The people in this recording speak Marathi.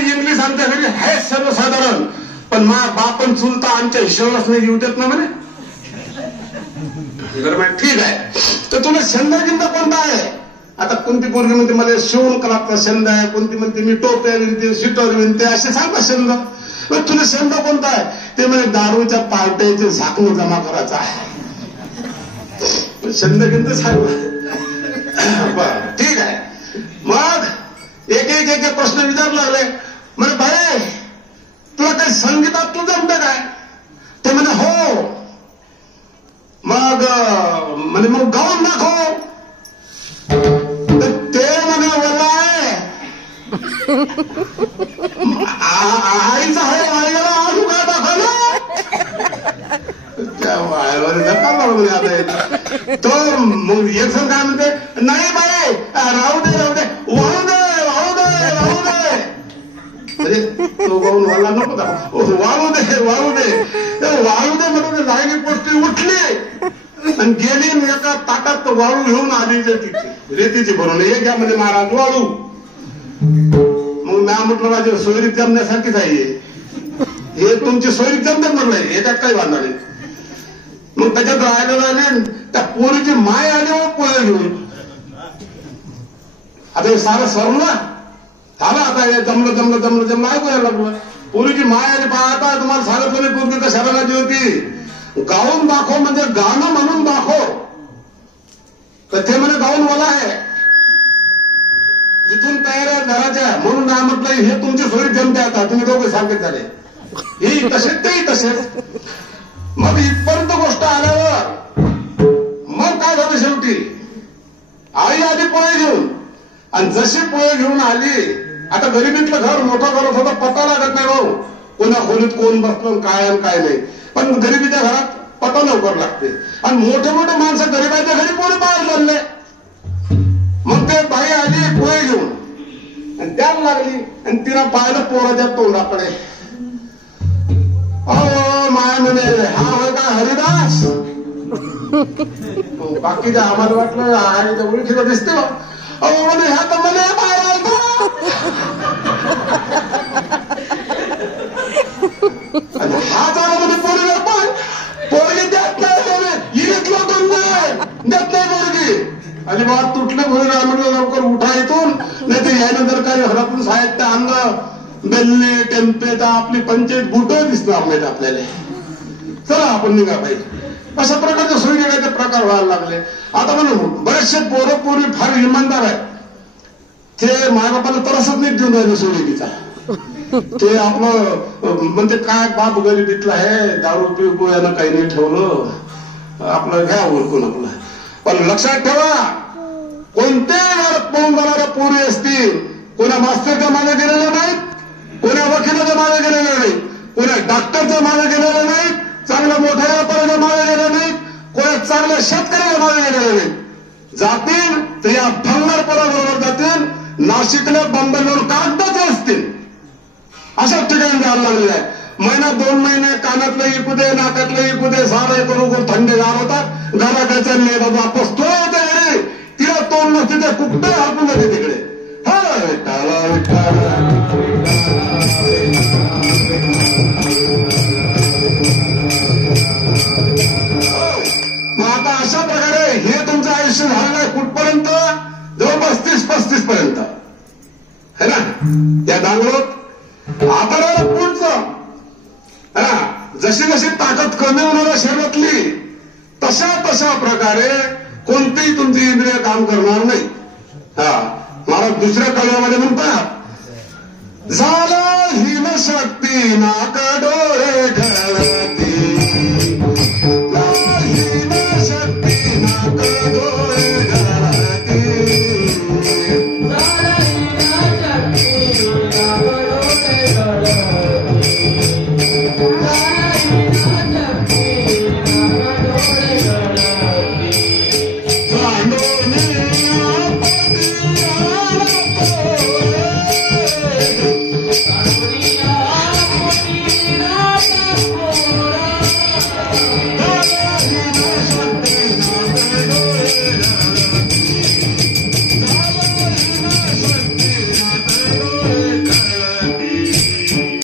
इंग्लिश आमच्या घरी आहे सर्वसाधारण, पण मा बापन चुलता आमच्या हिशोबाच नाही येऊ देत ना म्हणे. ठीक आहे, तर तुला छंद गिंद कोणता आहे? आता कोणती पोरगी म्हणते मला शिवण कलाचा छंद आहे, कोणती म्हणते मी टोप्या विणते, स्वेटर विणते, असे सांगता छंद. तुला छंद कोणता आहे? ते म्हणजे दारूच्या पार्ट्याचे झाकणं जमा करायचं आहे. छंद गिंद सांग. बर ठीक आहे. मग एक एक एक प्रश्न विचारू लागले. म्हणे बाई तुला काही संगीतात तू जमतं काय? ते म्हणे हो. मग म्हणे मग गाऊन दाखव. ते म्हणे वला आहे आईचा आहे वाळीला आजू काय दाखवलं त्या वाळीवर नका म्हणे. आता तो मग एक जण काय म्हणते नाही बाई राहू दे राहू दे वाळू दे वाळू दे वाळू दे. म्हणजे तो गाऊन वाला नको वाळू दे वाळू दे वाळू दे म्हणून जायची पोस्टी उठली आणि गेली एका ताटात वाळू घेऊन आली तिथे रेतीची भरून हे घ्या म्हणजे महाराज वाळू. मग म्या म्हटलं माझ्या सोयरीत जमण्यासारखीच आहे हे तुमची सोयरीत जमतात म्हटलंय याच्यात काही बांधणार नाही. मग त्याच्यात राहायला लागले त्या पोरीची माय आली व पोळ्या घेऊन. आता हे सारं सरलं झालं. आता हे जमलं जमलं जमलं जमलं ऐकूया लागलं. पोरीची माय आली पाहता तुम्हाला सांगत नाही पोरगी कशाला माझी होती. गाऊन दाखव म्हणजे गाणं म्हणून दाखव. तर ते म्हणे गाऊन मला आहे इथून तयार घराच्या म्हणून ना म्हटलं हे तुमची सोयी जमते. आता तुम्ही दोघे सारखेच झाले हे तसेच तेही तसेच. मग इथपर्यंत गोष्ट आल्यावर मग काय झालं शेवटी आई आली पोळे घेऊन आणि जशी पोळे घेऊन आली. आता गरिबीतलं घर मोठं करत होतं पता लागत नाही भाऊ कोणा खोलीत कोण बसलं काय आणि काय नाही. पण गरिबीच्या घरात पता लवकर लागते आणि मोठे मोठे माणसं गरिबाच्या घरी पोळे बाहेर चालले. मग ते बाई आली पोळे घेऊन आणि त्याला लागली आणि तिनं पाहिलं पोराच्या तोंडाकडे. अहो माय म्हणे हा होय का हरिदास. बाकीच्या आम्हाला वाटलं आणि ओळखीला दिसतो. अहो म्हणे ह्या तर मला बाहेर आलता. हा झाला म्हणजे पोरीला पण पोरगी देत नाही इथलं दोन देत नाही पोरगी. आणि बाबा तुटले पोरीला म्हटलं लवकर उठा इथून नाही तर यानंतर काही घरातून साहित्य आणलं बेल्ले टेम्पे तर आपली पंचायत बुट दिसणार नाहीत आपल्याला. चला आपण निघा पाहिजे. अशा प्रकारचे सोयी घेण्याचे प्रकार व्हायला लागले. आता म्हणून बरेचसे पोरं पोरी फार इमानदार आहेत. ते मायबापाला तरसच नाही देऊन राहिले सोयीचा. ते आपलं म्हणजे काय बाप गरिबीतला आहे दारू पिऊ यानं काही नाही ठेवलं आपलं घ्या ओळखून आपलं. पण लक्षात ठेवा कोणत्याही पाहून जाणाऱ्या पोरी असतील कोणा मास्तरच्या मागे गेलेल्या नाहीत, कोणा वकिलाच्या मागे गेलेल्या नाहीत, कोणा डॉक्टरच्या मागे गेलेल्या नाहीत, चांगल्या मोठ्या व्यापाऱ्याच्या मागे गेलेल्या नाहीत, कोणा चांगल्या शेतकऱ्याच्या मागे गेलेल्या नाहीत. जातील तर या फंगार पोराबरोबर जातील. नाशिकला बंबईवर कागदाचे असतील अशा ठिकाणी जायला लागलेलं आहे. महिना 2 महिने कानातलं इकू दे नाकातलं इकू दे सारे बरोबर थंडेगार होतात. घराकडे चालले बाबा वापस तो होते घरी तिला तोंड नसते ते कुठे हरपून जाते तिकडे. मग आता अशा प्रकारे हे तुमचं आयुष्य झालं आहे कुठपर्यंत जवळपास 30-35 पर्यंत है ना. त्या दांगलोत आता पुढचं जशी जशी ताकद कमी होणार शरीरातली तशा तशा प्रकारे कोणतीही तुमची इंद्रिय काम करणार नाही. मला दुसऱ्या कळव्यामध्ये म्हणतात झालं हिमशक्ती नाकडो